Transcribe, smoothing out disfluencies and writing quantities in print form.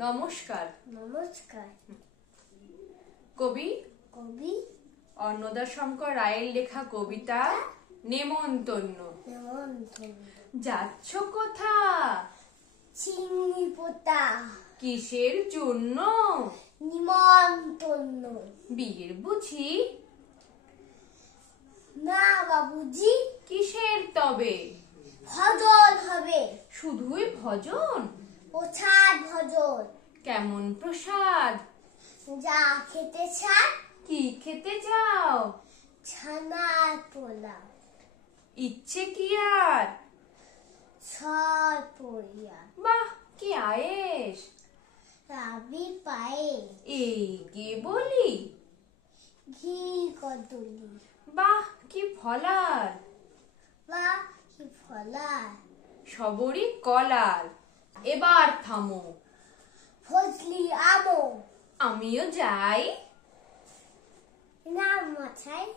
নমস্কার। নমস্কার। কবি কবি অন্নদাশঙ্কর রায়ের লেখা কবিতা নেমন্তন্ন। যাচ্ছ কোথা? চিংড়ি পোতা। কিসের জন্য? নিমন্তন্ন। বিয়ের বুঝি? না বাবুজি। কিসের তবে? ভজন হবে। শুধুই ভজন? প্রসাদ ভজন। কেমন প্রসাদ? যা খেতে চান। কি খেতে চাও? ছানার পোলাও। ইচ্ছে কি আর? ছয় পড়িয়া। বাহ, কি আয়েস! রাবি পায়ে। এই কে বলি? ঘি কদলি। বাহ, কি ফলার! বা কি ফলার। সবরি কলার। এবার থামো। ফজলি আমো। আমিও যাই। না মাথায়।